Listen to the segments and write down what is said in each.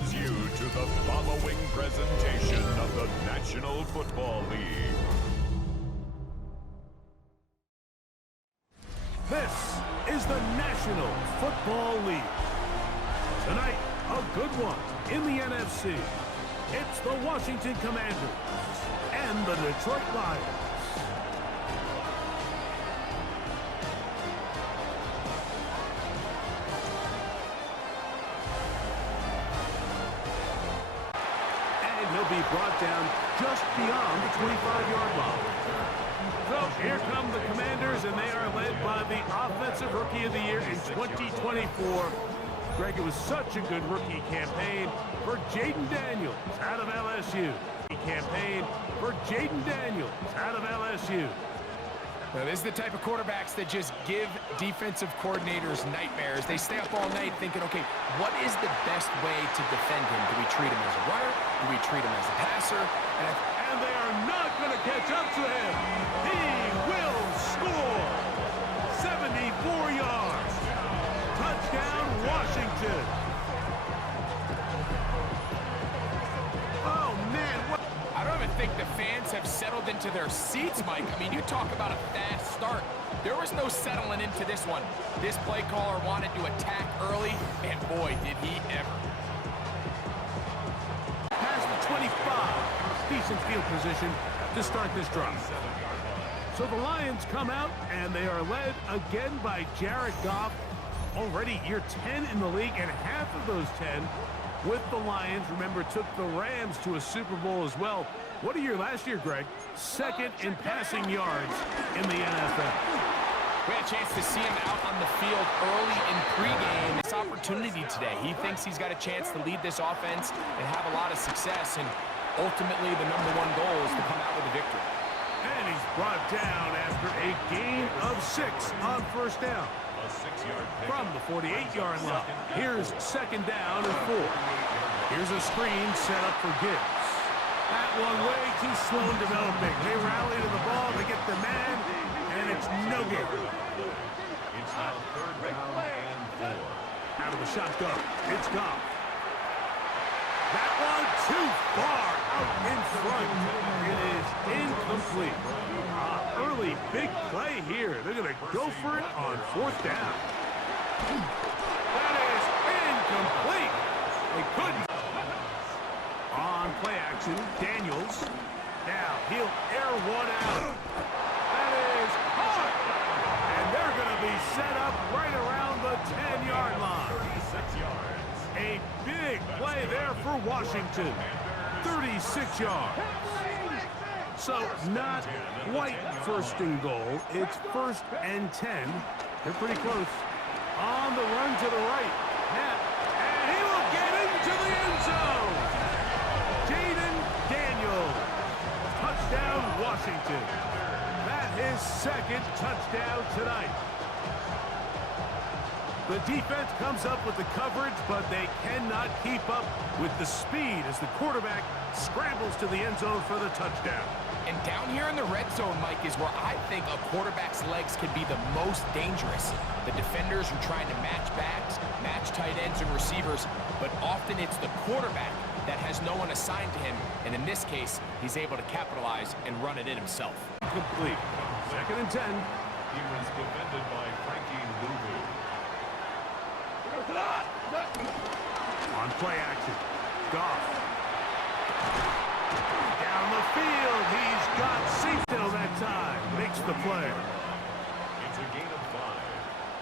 welcomes you to the following presentation of the National Football League. This is the National Football League. Tonight, a good one in the NFC. It's the Washington Commanders and the Detroit Lions. He'll be brought down just beyond the 25-yard line. So here come the Commanders, and they are led by the Offensive Rookie of the Year in 2024. Greg, it was such a good rookie campaign for Jaden Daniels out of LSU. Campaign for Jaden Daniels out of LSU. Now, this is the type of quarterbacks that just give defensive coordinators nightmares. They stay up all night thinking, okay, what is the best way to defend him? Do we treat him as a runner? Do we treat him as a passer? And they are not going to catch up to him. He will score. 74 yards. Touchdown, Washington. Oh, man. I don't even think the fans have settled into their seats, Mike. I mean, you talk about a fast start. There was no settling into this one. This play caller wanted to attack early, and boy, did he ever. Past the 25. Decent field position to start this drive. So the Lions come out, and they are led again by Jared Goff. Already year 10 in the league, and half of those 10 with the Lions, remember, took the Rams to a Super Bowl as well. What a year last year, Greg. Second in passing yards in the NFL. We had a chance to see him out on the field early in pregame. This opportunity today, he thinks he's got a chance to lead this offense and have a lot of success, and ultimately the #1 goal is to come out with a victory. And he's brought down after a gain of 6 on first down. From the 48-yard line. Here's second down and 4. Here's a screen set up for Gibbs. That one way too slow in developing. They rally to the ball, they get the man, and it's no good. It's now third down and 4. Out of the shotgun, it's Goff. That one too far out in front. It is incomplete. Early big play here. They're going to go for it on fourth down. That is incomplete. They couldn't. On play action, Daniels. Now he'll air one out. That is caught. And they're going to be set up right around the 10-yard line. 36 yards. A big play there for Washington. 36 yards. So not quite first and goal. It's first and 10. They're pretty close. On the run to the right. And he will get into the end zone. Jaden Daniels. Touchdown, Washington. That is second touchdown tonight. The defense comes up with the coverage, but they cannot keep up with the speed as the quarterback scrambles to the end zone for the touchdown. And down here in the red zone, Mike, is where I think a quarterback's legs can be the most dangerous. The defenders are trying to match backs, match tight ends and receivers, but often it's the quarterback that has no one assigned to him, and in this case, he's able to capitalize and run it in himself. Complete. Second and 10. He was defended by Frankie Luvu. On play action, Goff. Down the field, he's got Cito that time. Makes the play. It's a gain of 5.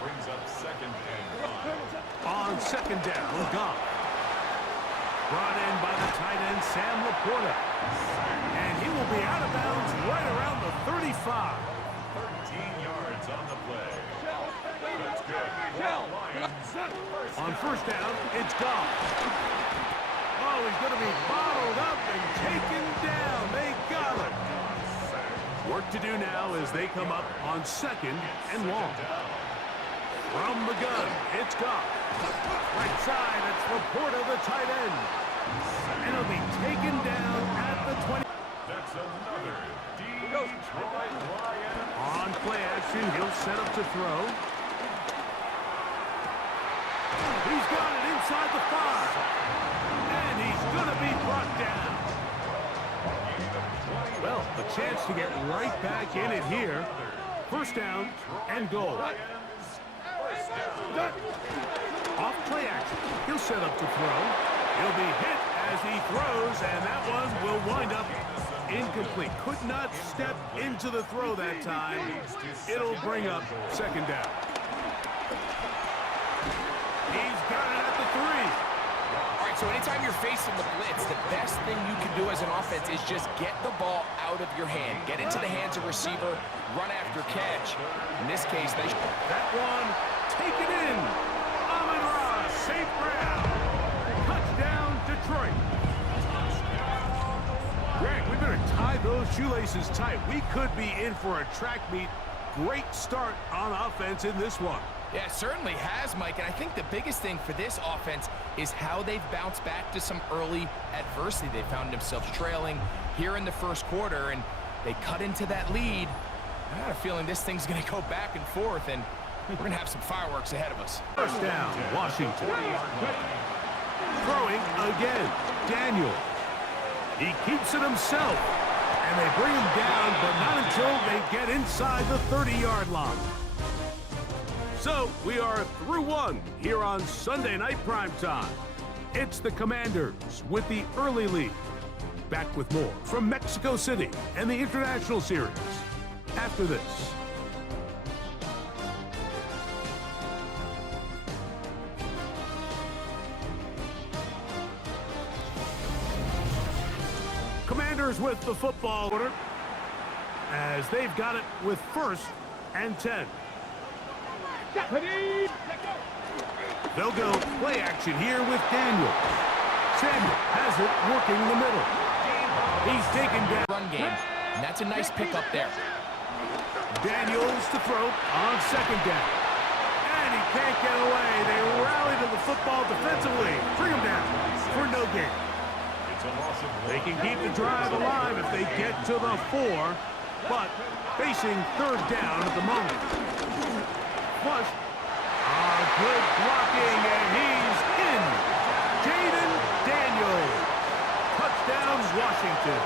Brings up second and 5. On second down, Goff. Brought in by the tight end, Sam Laporta. And he will be out of bounds right around the 35. 13 yards on the play. That's good. On first down, it's Goff. Oh, he's going to be bottled up and taken down. They got him. Work to do now as they come up on second and long. From the gun, it's Goff. Right side, it's Laporta, the tight end. And he'll be taken down at the 20. That's another Detroit Lion. On play action, he'll set up to throw. He's got it inside the 5. gonna be brought down. Well, a chance to get right back in it here. First down and goal. Off play action. He'll set up to throw. He'll be hit as he throws, and that one will wind up incomplete. Could not step into the throw that time. It'll bring up second down. He's got it at the 3. All right, so anytime you're facing the blitz, the best thing you can do as an offense is just get the ball out of your hand. Get into the hands of receiver, run after catch. In this case, they... That one, take it in. Amon-Ra, safe ground. Touchdown, Detroit. Greg, we better tie those shoelaces tight. We could be in for a track meet. Great start on offense in this one. Yeah, it certainly has, Mike, and I think the biggest thing for this offense is how they've bounced back to some early adversity. They found themselves trailing here in the first quarter, and they cut into that lead. I got a feeling this thing's going to go back and forth, and we're going to have some fireworks ahead of us. First down, Washington. Throwing again, Daniel. He keeps it himself, and they bring him down, but not until they get inside the 30-yard line. So, we are through one here on Sunday Night Primetime. It's the Commanders with the early lead. Back with more from Mexico City and the International Series after this. Commanders with the football order as they've got it with 1st and 10. They'll go play action here with Daniel. Samuel has it working the middle. He's taken down. Run game, and that's a nice pickup there. Daniels to throw on second down. And he can't get away. They rally to the football defensively. Bring him down for no gain. They can keep the drive alive if they get to the 4, but facing 3rd down at the moment. Flush. Good blocking, and he's in. Jaden Daniels. Touchdown, Washington.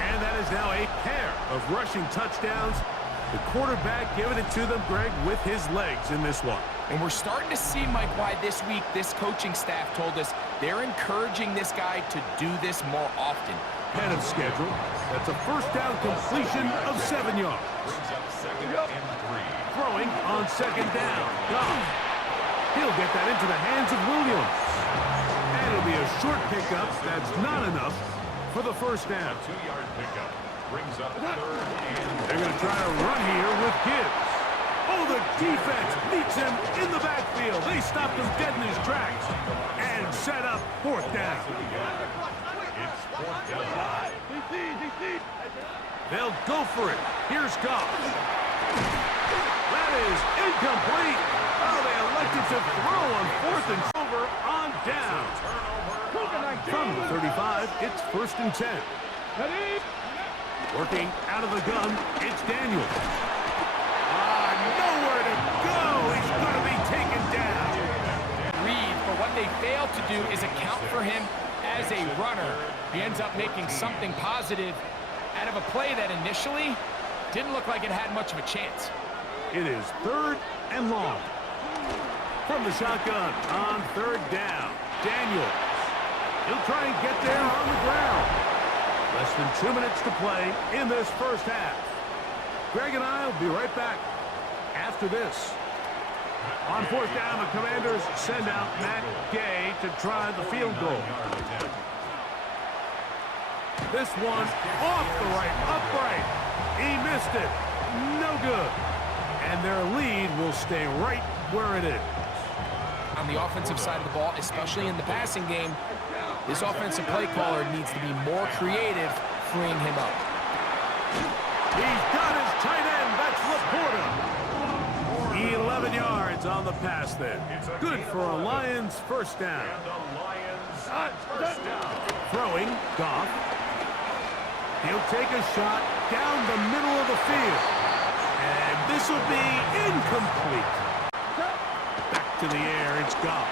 And that is now a pair of rushing touchdowns. The quarterback giving it to them, Greg, with his legs in this one. And we're starting to see, Mike, why this week this coaching staff told us they're encouraging this guy to do this more often. Head of schedule. That's a first down completion of 7 yards. Throwing on second down. Goff. He'll get that into the hands of Williams. And it'll be a short pickup. That's not enough for the first down. 2-yard pickup brings up 3rd and... They're going to try to run here with Gibbs. Oh, the defense meets him in the backfield. They stopped him dead in his tracks and set up 4th down. It's 4th down. They'll go for it. Here's Goff. That is incomplete. Oh, they elected to throw on 4th and over on down. From the 35, it's 1st and 10. Working out of the gun, it's Daniel. Nowhere to go. He's going to be taken down. Reed, but what they failed to do is account for him as a runner. He ends up making something positive out of a play that initially didn't look like it had much of a chance. It is 3rd and long. From the shotgun on 3rd down, Daniels. He'll try and get there on the ground. Less than 2 minutes to play in this first half. Greg and I will be right back after this. On 4th down, the Commanders send out Matt Gay to try the field goal. This one off the right, upright. He missed it. No good. And their lead will stay right where it is. On the offensive side of the ball, especially in the passing game, this offensive play caller needs to be more creative, freeing him up. He's got his tight end. That's Laporta. 11 yards on the pass there. Good for a Lions first down. Throwing, Goff. He'll take a shot down the middle of the field. And this will be incomplete. to the air. It's gone.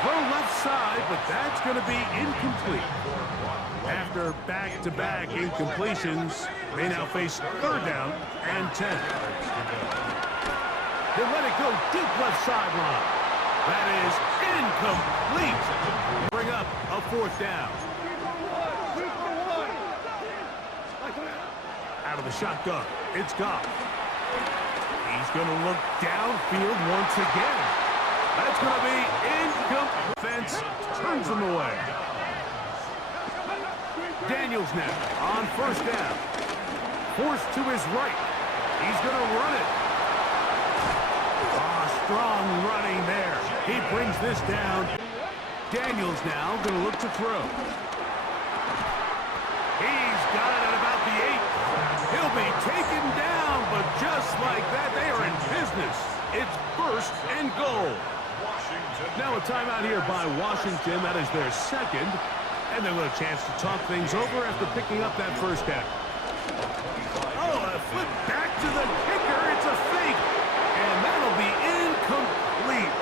Throw left side, but that's going to be incomplete. After back-to-back incompletions, they now face third down and 10. They let it go deep left sideline. That is incomplete. Bring up a fourth down. Out of the shotgun, it's Goff. He's going to look downfield once again. That's going to be incomplete. Defense turns them away. Daniels now on first down. Forced to his right. He's going to run it. Strong running there. He brings this down. Daniels now going to look to throw. He's got it at about the 8. He'll be taken down, but just like that, they are in business. It's first and goal. Now a timeout here by Washington. That is their second. And they'll get a chance to talk things over after picking up that first down. Oh, a flip back to the kicker. It's a fake. And that'll be incomplete.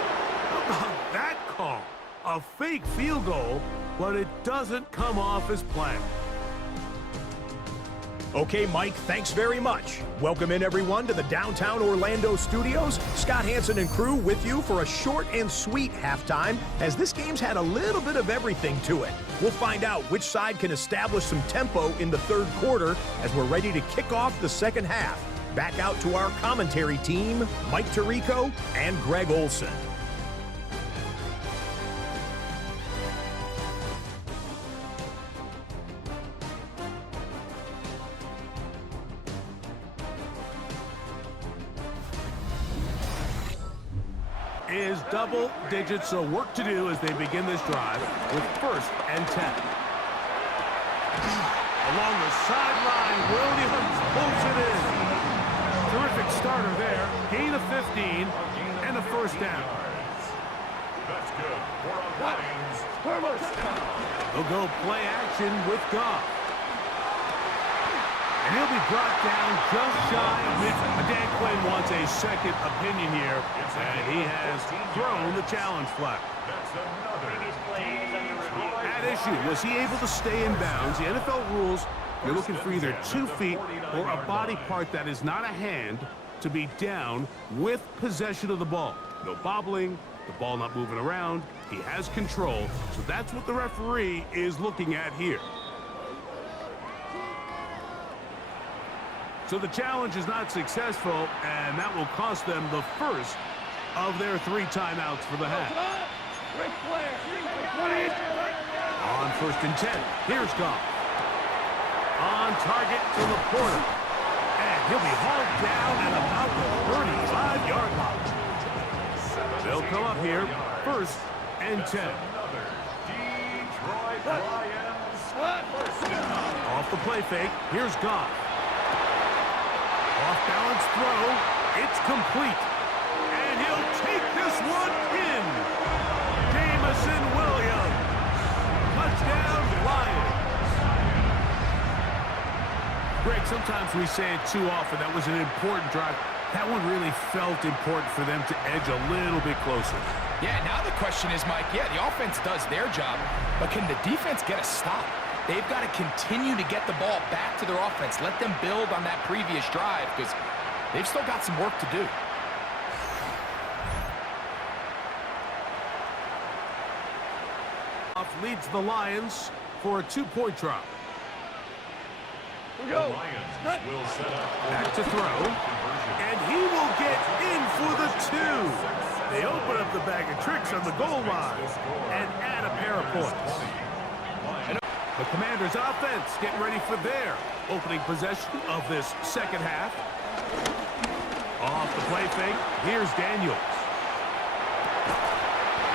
How about that call? A fake field goal, but it doesn't come off as planned. Okay, Mike, thanks very much. Welcome in, everyone, to the downtown Orlando studios. Scott Hansen and crew with you for a short and sweet halftime, as this game's had a little bit of everything to it. We'll find out which side can establish some tempo in the third quarter as we're ready to kick off the second half. Back out to our commentary team, Mike Tirico and Greg Olson. Is double digits of work to do as they begin this drive with first and 10. Along the sideline, Williams pulls it in. Terrific starter there. Gain of 15 and a first down. That's good for a Lions first down. They'll go play action with Goff. And he'll be brought down just shy of mid. Dan Quinn wants a second opinion here, and he has thrown the challenge flag. At issue, was he able to stay in bounds? The NFL rules, you're looking for either 2 feet or a body part that is not a hand to be down with possession of the ball. No bobbling, the ball not moving around. He has control, so that's what the referee is looking at here. So the challenge is not successful, and that will cost them the first of their 3 timeouts for the half. On first and 10, here's Goff. On target to Laporta. And he'll be hauled down at about the 35-yard line. They'll come up here, first and 10. Off the play fake, here's Goff. Off-balance throw, it's complete. And he'll take this one in. Jamison Williams. Touchdown, Lions. Greg, sometimes we say it too often. That was an important drive. That one really felt important for them to edge a little bit closer. Yeah, now the question is, Mike, yeah, the offense does their job, but can the defense get a stop? They've got to continue to get the ball back to their offense. Let them build on that previous drive because they've still got some work to do. Leads the Lions for a 2-point drop. The Lions will set up Back to throw. And he will get in for the 2. They open up the bag of tricks on the goal line and add a pair of points. The Commanders' offense getting ready for their opening possession of this second half. Off the play fake, here's Daniels.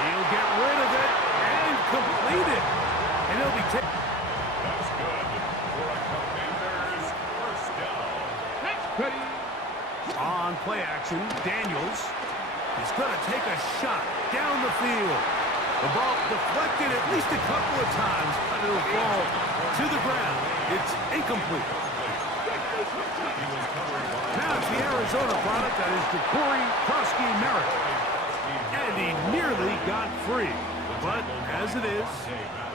He'll get rid of it and complete it. And he'll be taken. That's good for a Commanders first down. Ready. On play action, Daniels is going to take a shot down the field. The ball deflected at least a couple of times, but it'll fall to the ground. It's incomplete. Now it's the Arizona product that is Corey Krosky Merritt. And he nearly got free. But as it is,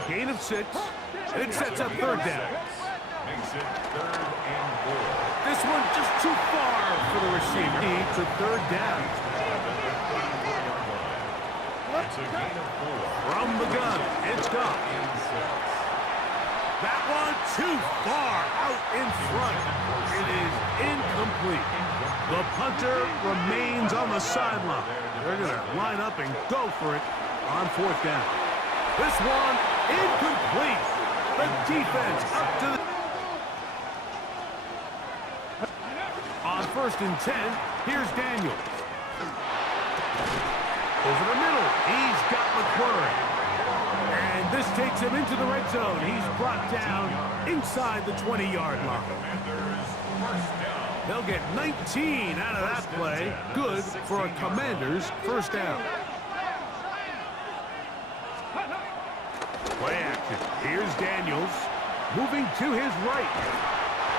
gain of 6, and it sets up third down. Makes it 3rd and 4. This one just too far for the receiver. To third down. It's a gain of 4. From the gun, it's gone. That one too far out in front. It is incomplete. The punter remains on the sideline. They're going to line up and go for it on 4th down. This one incomplete. The defense up to the... On 1st and 10, here's Daniels. Over the middle, he's got McClurry. And this takes him into the red zone. He's brought down inside the 20-yard line. They'll get 19 out of that play. Good for a Commanders first down. Play action. Here's Daniels. Moving to his right.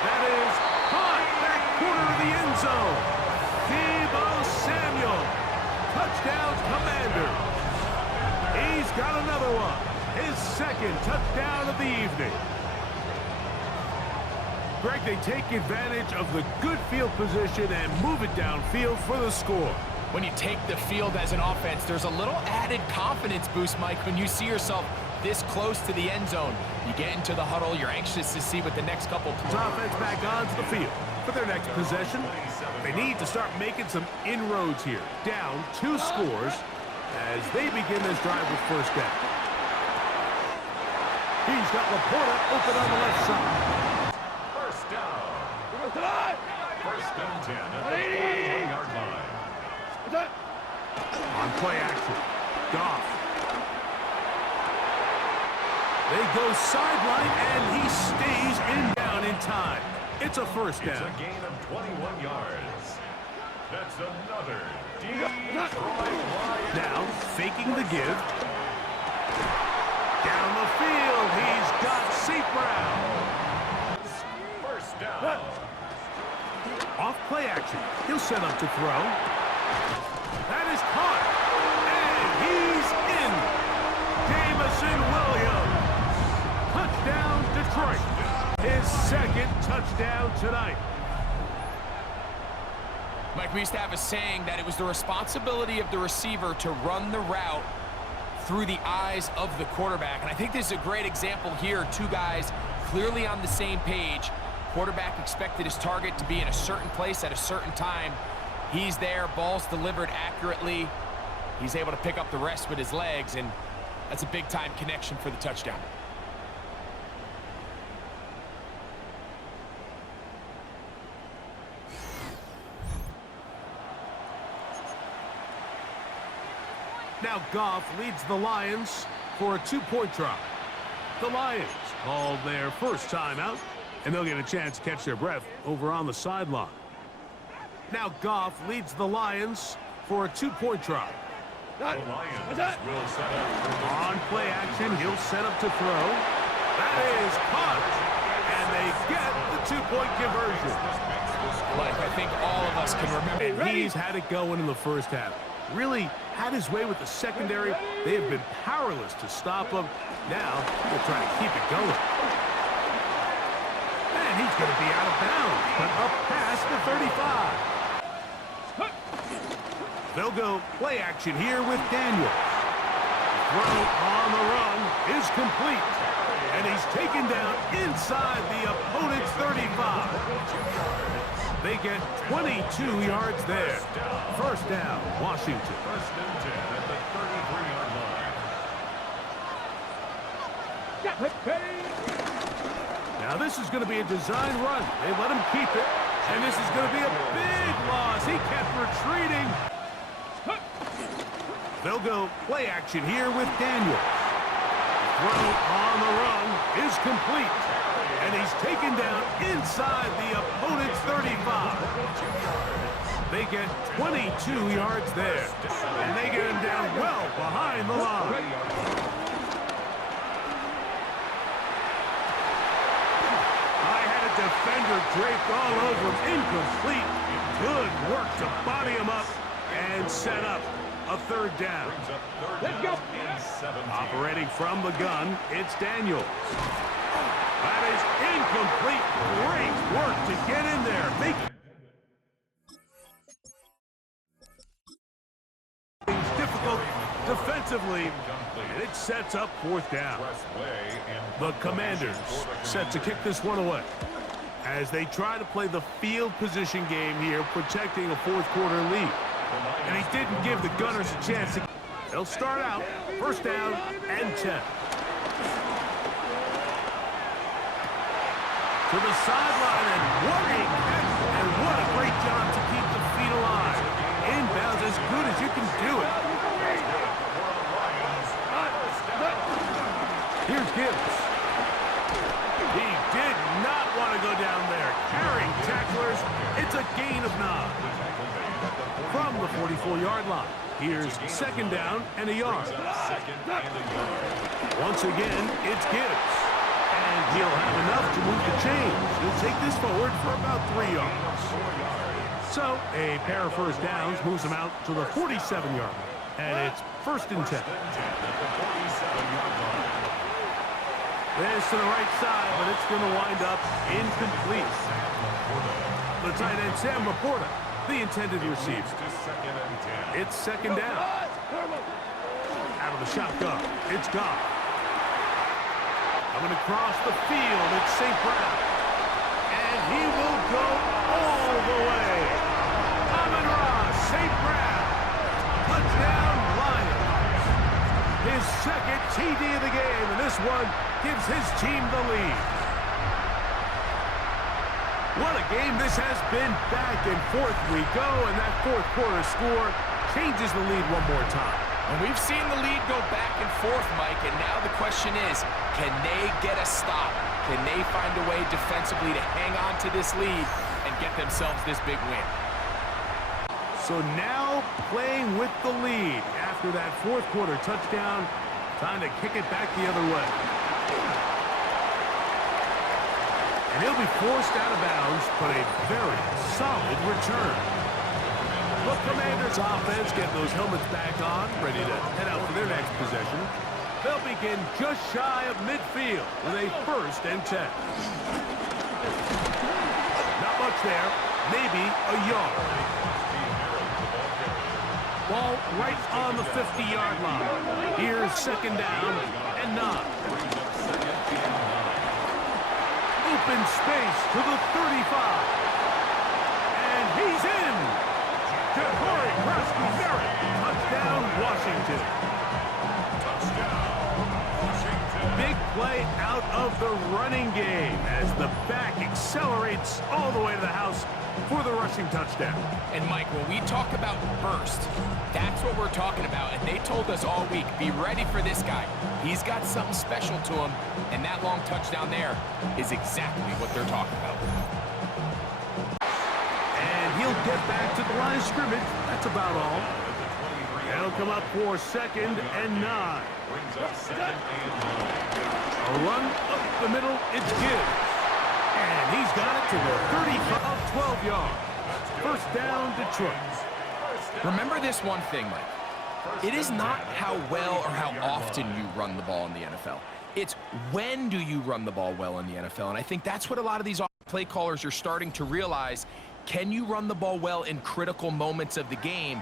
That is caught back corner of the end zone. Deebo Samuel. Touchdown, Commanders. He's got another one. His 2nd touchdown of the evening. Greg, they take advantage of the good field position and move it downfield for the score. When you take the field as an offense, there's a little added confidence boost, Mike, when you see yourself this close to the end zone. You get into the huddle, you're anxious to see what the next couple plays. Offense back onto the field for their next possession. They need to start making some inroads here. Down 2 scores as they begin this drive with first down. He's got Laporta open on the left side. First down. First and 10 at the 20-yard line. On play action, Goff. They go sideline, and he stays down in time. It's a first down. It's a gain of 21 yards. That's another Detroit Lions. Now, faking the give. Down the field, he's got St. Brown. First down. Off play action. He'll set up to throw. That is caught. And he's in. Jamison Williams. Touchdown, Detroit. His 2nd touchdown tonight. Mike, we used to have a saying that it was the responsibility of the receiver to run the route through the eyes of the quarterback. And I think this is a great example here. 2 guys clearly on the same page. Quarterback expected his target to be in a certain place at a certain time. He's there, ball's delivered accurately. He's able to pick up the rest with his legs, and that's a big-time connection for the touchdown. Now Goff leads the Lions for a 2-point try. The Lions called their first timeout, and they'll get a chance to catch their breath over on the sideline. Now Goff leads the Lions for a 2-point try. The Lions will set up. On play action, he'll set up to throw. That is caught, and they get the 2-point conversion. Like, I think all of us can remember. And he's had it going in the first half. Really had his way with the secondary. They have been powerless to stop him. Now, they're trying to keep it going. And he's going to be out of bounds, but up past the 35. They'll go play action here with Daniels. Throw on the run is complete. And he's taken down inside the opponent's 35. They get 22 yards there. First down, Washington. First and 10 at the 33-yard line. Now this is going to be a design run. They let him keep it. And this is going to be a big loss. He kept retreating. They'll go play action here with Daniels. Throw on the run is complete. And he's taken down inside the opponent's 35. They get 22 yards there. And they get him down well behind the line. I had a defender draped all over him. Incomplete. Good work to body him up and set up. a third down. Let's go. Operating from the gun, it's Daniels. That is incomplete. Great work to get in there. Make things difficult defensively, and it sets up fourth down. The Commanders set to kick this one away as they try to play the field position game here, protecting a fourth-quarter lead. And he didn't give the Gunners a chance to... They'll start out first down and 10. To the sideline, and what a catch, and what a great job to keep the feet alive. Inbounds as good as you can do it. Here's Gibbs. He did not want to go down there. Carrying tacklers, it's a gain of 9. From the 44-yard line, here's second down and a yard. Once again, it's Gibbs. And he'll have enough to move the chains. He'll take this forward for about 3 yards. So, a pair of first downs moves him out to the 47-yard line. And it's first and 10. This to the right side, but it's going to wind up incomplete. The tight end, Sam Laporta, the intended receiver. It's second down. Out of the shotgun, it's Goff. Coming across the field, it's St. Brown. And he will go all the way. Amon-Ra, St. Brown. Touchdown, Lions. His second TD of the game, and this one gives his team the lead. What a game this has been. Back and forth we go, and that fourth quarter score changes the lead one more time. And we've seen the lead go back and forth, Mike, and now the question is, can they get a stop? Can they find a way defensively to hang on to this lead and get themselves this big win? So now playing with the lead after that fourth quarter touchdown, time to kick it back the other way. And he'll be forced out of bounds, but a very solid return. The Commanders' offense getting those helmets back on, ready to head out for their next possession. They'll begin just shy of midfield with a first and 10. Not much there, maybe a yard. Ball right on the 50-yard line. Here's second down and 9. Open space to the 35. And he's in. Jahari Krasky-Merritt. Touchdown, Washington. Big play out of the running game as the back accelerates all the way to the house for the rushing touchdown. And Mike, when we talk about burst, that's what we're talking about. And they told us all week, be ready for this guy. He's got something special to him, and that long touchdown there is exactly what they're talking about. And he'll get back to the line of scrimmage. That's about all. They'll come up for second and 9. A run up the middle, it's Gibbs. And he's got it to the 35, 12 yards. First down, Detroit. Remember this one thing, Mike. It is not how well or how often you run the ball in the NFL. It's when do you run the ball well in the NFL. And I think that's what a lot of these play callers are starting to realize. Can you run the ball well in critical moments of the game?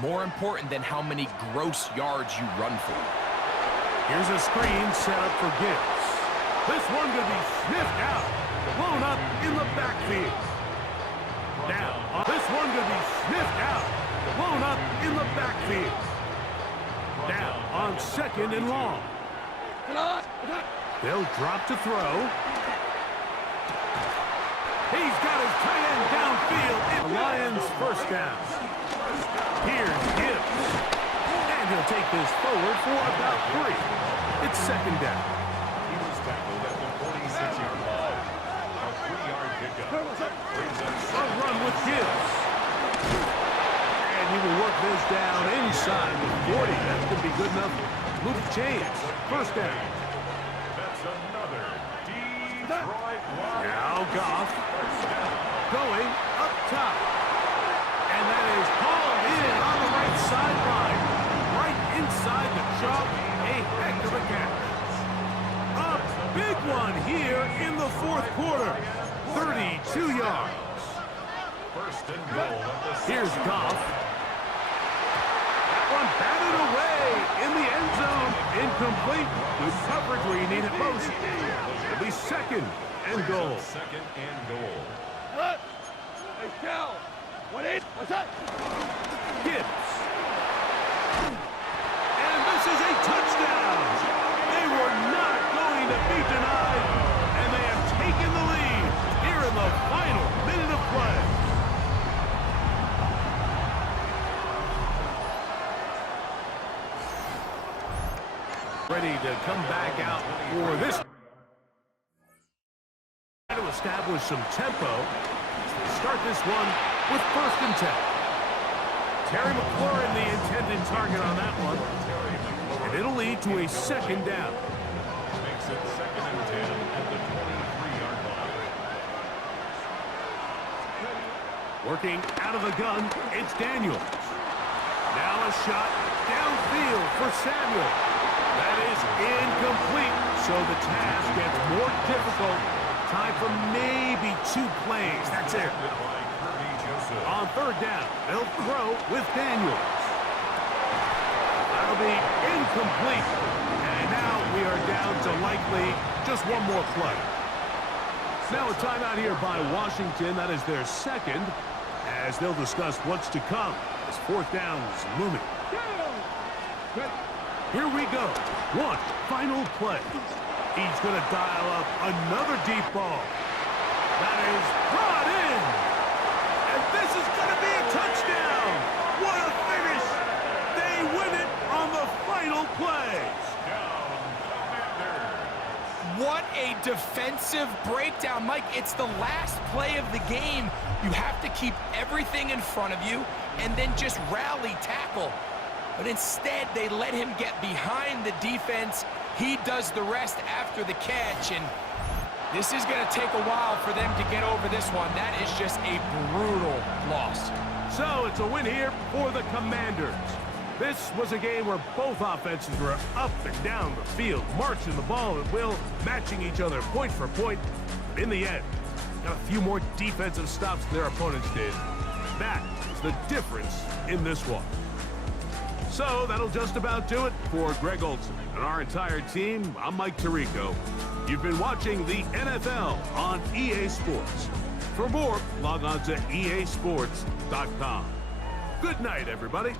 More important than how many gross yards you run for. Here's a screen set up for Gibbs. This one could be sniffed out. Blown up in the backfield. Now, this one could be sniffed out. Blown up in the backfield. Now, on second and long. They'll drop to throw. He's got his tight end downfield. The Lions first down. Here's Gibbs. And he'll take this forward for about 3. It's second down. He was tackled at the 46-yard line. A 3-yard pickup. A run with Gibbs. And he will work this down inside the 40. That's going to be good enough to move the chains. First down. That's another Detroit Lions. Now Goff going up top. And that is hauled in on the right sideline. inside the chalk. A heck of a catch. A big one here in the fourth quarter. 32 yards. First and goal at the Here's Goff. That one batted away in the end zone. Incomplete. Good coverage where you need it most. It'll be second and goal. second and goal. Hey, Cal. What's that? Gibbs. And this is a touchdown. They were not going to be denied, and they have taken the lead here in the final minute of play. Ready to come back out for this. Try to establish some tempo. Start this one with 1st and 10. Terry McLaurin, the intended target on that one. And it'll lead to a second down. Makes it second and 10 at the 23-yard line. Working out of the gun, it's Daniels. Now a shot downfield for Samuel. That is incomplete, so the task gets more difficult. Time for maybe 2 plays. That's it. On 3rd down, they'll throw with Daniels. That'll be incomplete. And now we are down to likely just one more play. Now a timeout here by Washington. That is their second, as they'll discuss what's to come as 4th down is looming. Here we go. One final play. He's going to dial up another deep ball. That is brought in. And this is going to be a touchdown. What a finish. They win it on the final play. What a defensive breakdown, Mike. It's the last play of the game. You have to keep everything in front of you and then just rally tackle. But instead, they let him get behind the defense. He does the rest after the catch, and this is going to take a while for them to get over this one. That is just a brutal loss. So it's a win here for the Commanders. This was a game where both offenses were up and down the field, marching the ball at will, matching each other point for point. But in the end, got a few more defensive stops than their opponents did. That is the difference in this one. So that'll just about do it for Greg Olson and our entire team. I'm Mike Tirico. You've been watching the NFL on EA Sports. For more, log on to easports.com. Good night, everybody.